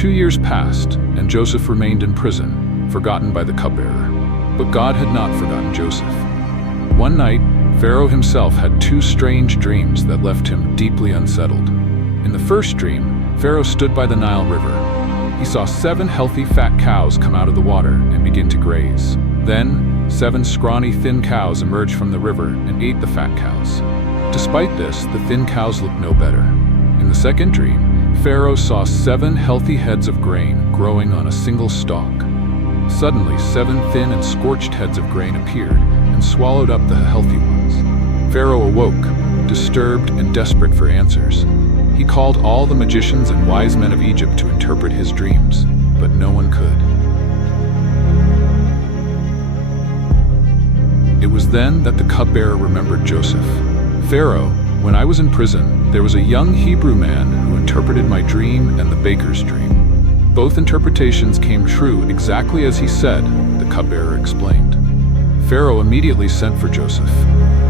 2 years passed, and Joseph remained in prison, forgotten by the cupbearer. But God had not forgotten Joseph. One night, Pharaoh himself had 2 strange dreams that left him deeply unsettled. In the first dream, Pharaoh stood by the Nile River. He saw 7 healthy fat cows come out of the water and begin to graze. Then, 7 scrawny thin cows emerged from the river and ate the fat cows. Despite this, the thin cows looked no better. In the second dream, Pharaoh saw 7 healthy heads of grain growing on a single stalk. Suddenly, 7 thin and scorched heads of grain appeared and swallowed up the healthy ones. Pharaoh awoke, disturbed and desperate for answers. He called all the magicians and wise men of Egypt to interpret his dreams, but no one could. It was then that the cupbearer remembered Joseph. "Pharaoh, when I was in prison, there was a young Hebrew man who interpreted my dream and the baker's dream. Both interpretations came true exactly as he said," the cupbearer explained. Pharaoh immediately sent for Joseph.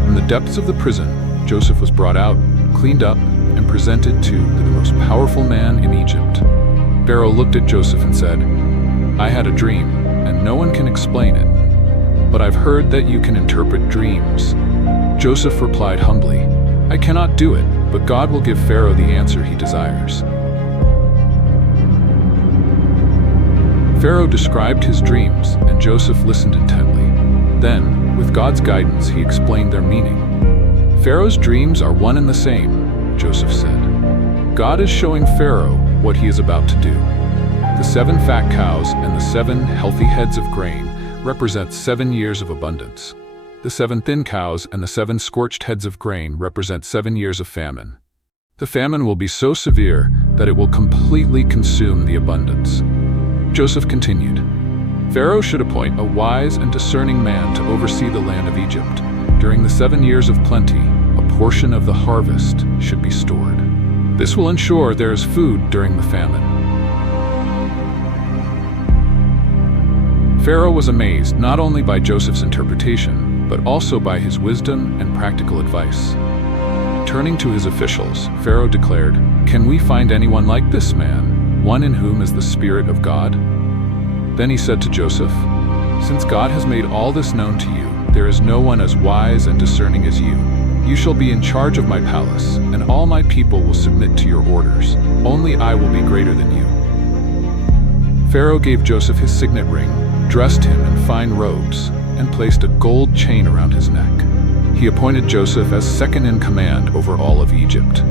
From the depths of the prison, Joseph was brought out, cleaned up, and presented to the most powerful man in Egypt. Pharaoh looked at Joseph and said, "I had a dream, and no one can explain it. But I've heard that you can interpret dreams." Joseph replied humbly, "I cannot do it, but God will give Pharaoh the answer he desires." Pharaoh described his dreams, and Joseph listened intently. Then, with God's guidance, he explained their meaning. "Pharaoh's dreams are one and the same," Joseph said. "God is showing Pharaoh what he is about to do. The 7 fat cows and the 7 healthy heads of grain represent 7 years of abundance. The 7 thin cows and the 7 scorched heads of grain represent 7 years of famine. The famine will be so severe that it will completely consume the abundance." Joseph continued, "Pharaoh should appoint a wise and discerning man to oversee the land of Egypt. During the 7 years of plenty, a portion of the harvest should be stored. This will ensure there is food during the famine." Pharaoh was amazed not only by Joseph's interpretation, but also by his wisdom and practical advice. Turning to his officials, Pharaoh declared, "Can we find anyone like this man, one in whom is the Spirit of God?" Then he said to Joseph, "Since God has made all this known to you, there is no one as wise and discerning as you. You shall be in charge of my palace, and all my people will submit to your orders. Only I will be greater than you." Pharaoh gave Joseph his signet ring, dressed him in fine robes, and placed a gold chain around his neck. He appointed Joseph as second in command over all of Egypt.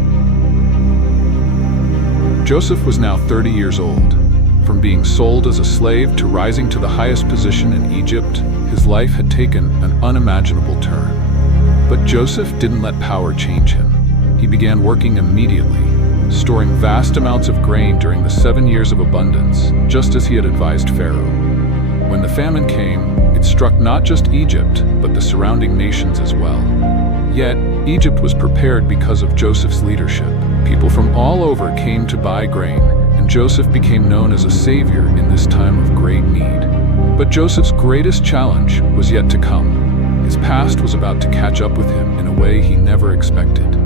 Joseph was now 30 years old. From being sold as a slave to rising to the highest position in Egypt, his life had taken an unimaginable turn. But Joseph didn't let power change him. He began working immediately, storing vast amounts of grain during the 7 years of abundance, just as he had advised Pharaoh. When the famine came, it struck not just Egypt, but the surrounding nations as well. Yet, Egypt was prepared because of Joseph's leadership. People from all over came to buy grain, and Joseph became known as a savior in this time of great need. But Joseph's greatest challenge was yet to come. His past was about to catch up with him in a way he never expected.